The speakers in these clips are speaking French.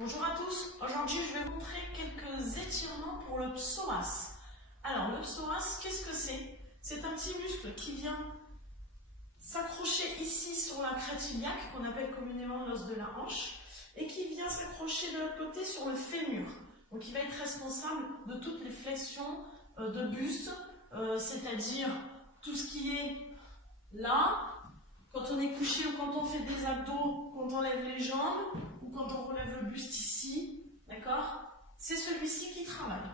Bonjour à tous, aujourd'hui je vais vous montrer quelques étirements pour le psoas. Alors le psoas, qu'est-ce que c'est? C'est un petit muscle qui vient s'accrocher ici sur la crête iliaque, qu'on appelle communément l'os de la hanche, et qui vient s'accrocher de l'autre côté sur le fémur. Donc il va être responsable de toutes les flexions de buste, c'est-à-dire tout ce qui est là, quand on est couché ou quand on fait des abdos, quand on lève les jambes, ou quand on relève le buste ici, d'accord? C'est celui-ci qui travaille.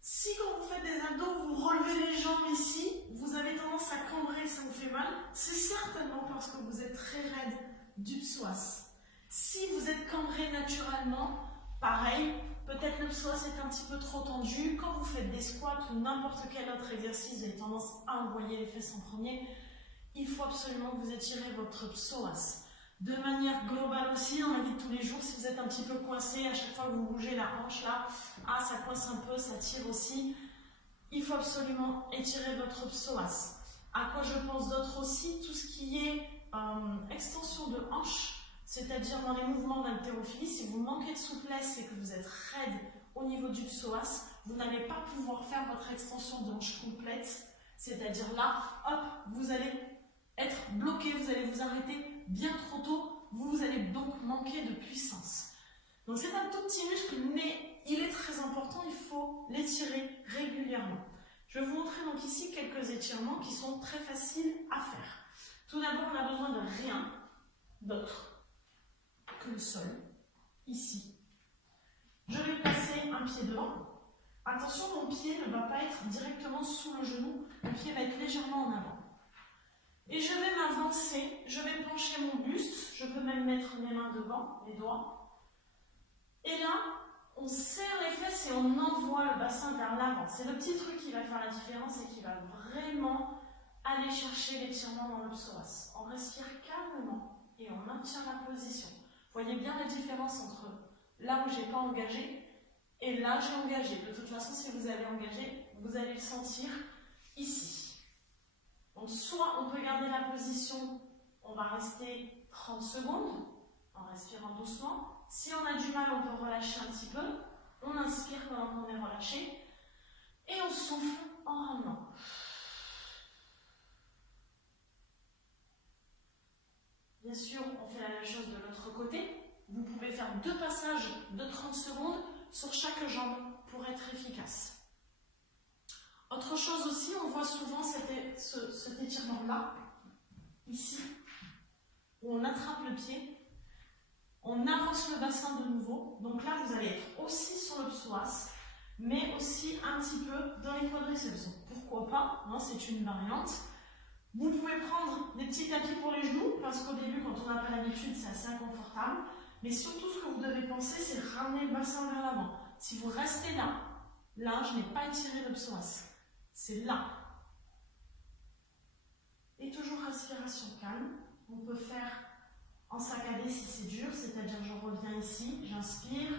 Si quand vous faites des abdos, vous relevez les jambes ici, vous avez tendance à cambrer, ça vous fait mal, c'est certainement parce que vous êtes très raide du psoas. Si vous êtes cambré naturellement, pareil, peut-être le psoas est un petit peu trop tendu. Quand vous faites des squats ou n'importe quel autre exercice, vous avez tendance à envoyer les fesses en premier. Il faut absolument que vous étirez votre psoas. De manière globale aussi, dans la vie de tous les jours, si vous êtes un petit peu coincé, à chaque fois que vous bougez la hanche là, ça coince un peu, ça tire aussi. Il faut absolument étirer votre psoas. À quoi je pense d'autre aussi? Tout ce qui est extension de hanche, c'est-à-dire dans les mouvements d'haltérophilie, si vous manquez de souplesse et que vous êtes raide au niveau du psoas, vous n'allez pas pouvoir faire votre extension de hanche complète, c'est-à-dire là, hop, vous allez être bloqué, vous allez vous arrêter bien trop tôt, vous allez donc manquer de puissance. Donc c'est un tout petit muscle, mais il est très important, il faut l'étirer régulièrement. Je vais vous montrer donc ici quelques étirements qui sont très faciles à faire. Tout d'abord, on a besoin de rien d'autre que le sol, ici. Je vais placer un pied devant. Attention, mon pied ne va pas être directement sous le genou, mon pied va être légèrement en avant. Et je vais m'avancer, je vais pencher mon buste, je peux même mettre mes mains devant, les doigts. Et là, on serre les fesses et on envoie le bassin vers l'avant. C'est le petit truc qui va faire la différence et qui va vraiment aller chercher l'étirement dans le psoas. On respire calmement et on maintient la position. Vous voyez bien la différence entre là où je n'ai pas engagé et là j'ai engagé. De toute façon, si vous avez engagé, vous allez le sentir ici. Donc soit on peut garder la position, on va rester 30 secondes en respirant doucement. Si on a du mal, on peut relâcher un petit peu. On inspire pendant qu'on est relâché et on souffle en ramenant. Bien sûr, on fait la même chose de l'autre côté. Vous pouvez faire 2 passages de 30 secondes sur chaque jambe pour être efficace. Autre chose aussi, on voit souvent cet étirement-là, ici, où on attrape le pied, on avance le bassin de nouveau. Donc là, vous allez être aussi sur le psoas, mais aussi un petit peu dans les quadriceps. Pourquoi pas, hein, c'est une variante. Vous pouvez prendre des petits tapis pour les genoux, parce qu'au début, quand on n'a pas l'habitude, c'est assez inconfortable. Mais surtout, ce que vous devez penser, c'est ramener le bassin vers l'avant. Si vous restez là, je n'ai pas étiré le psoas. C'est là. Et toujours respiration calme. On peut faire en saccadé si c'est dur, c'est-à-dire je reviens ici, j'inspire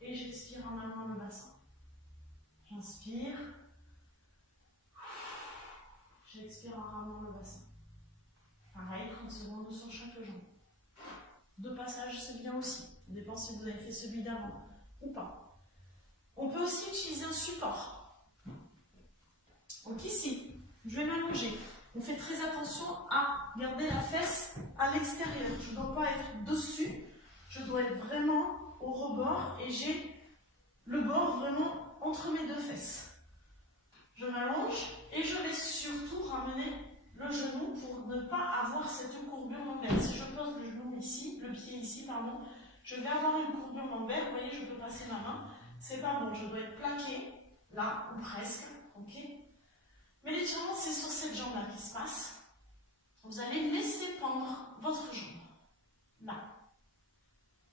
et j'expire en amenant le bassin. J'inspire, j'expire en ramenant le bassin. Pareil, 30 secondes sur chaque jambe. 2 passages, c'est bien aussi. Ça dépend si vous avez fait celui d'avant ou pas. On peut aussi utiliser un support. Donc ici, je vais m'allonger. On fait très attention à garder la fesse à l'extérieur. Je ne dois pas être dessus, je dois être vraiment au rebord et j'ai le bord vraiment entre mes 2 fesses. Je m'allonge et je vais surtout ramener le genou pour ne pas avoir cette courbure lombaire. Si je pose le genou ici, le pied ici, pardon, je vais avoir une courbure lombaire. Vous voyez, je peux passer ma main. C'est pas bon, je dois être plaqué, là, ou presque, ok? Mais l'étirement, c'est sur cette jambe-là qui se passe. Vous allez laisser pendre votre jambe, là.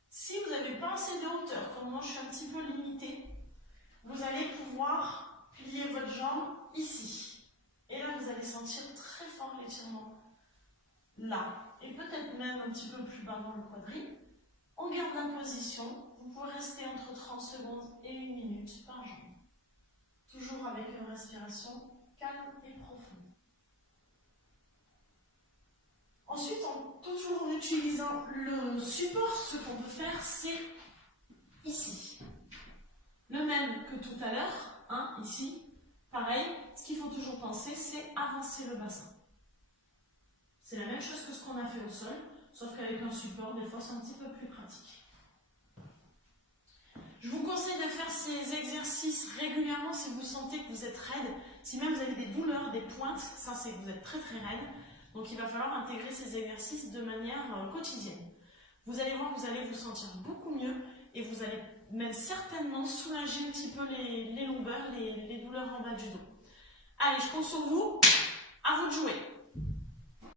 Si vous n'avez pas assez de hauteur, comme moi je suis un petit peu limitée, vous allez pouvoir plier votre jambe ici. Et là, vous allez sentir très fort l'étirement, là. Et peut-être même un petit peu plus bas dans le quadri. On garde la position. Vous pouvez rester entre 30 secondes et 1 minute par jambe. Toujours avec une respiration calme et profonde. Ensuite, toujours en utilisant le support faire, c'est ici. Le même que tout à l'heure, hein, ici. Pareil, ce qu'il faut toujours penser, c'est avancer le bassin. C'est la même chose que ce qu'on a fait au sol, sauf qu'avec un support, des fois, c'est un petit peu plus pratique. Je vous conseille de faire ces exercices régulièrement si vous sentez que vous êtes raide. Si même vous avez des douleurs, des pointes, ça c'est que vous êtes très très raide. Donc il va falloir intégrer ces exercices de manière quotidienne. Vous allez voir, vous allez vous sentir beaucoup mieux et vous allez même certainement soulager un petit peu les longueurs, les douleurs en bas du dos. Allez, je compte sur vous. À vous de jouer.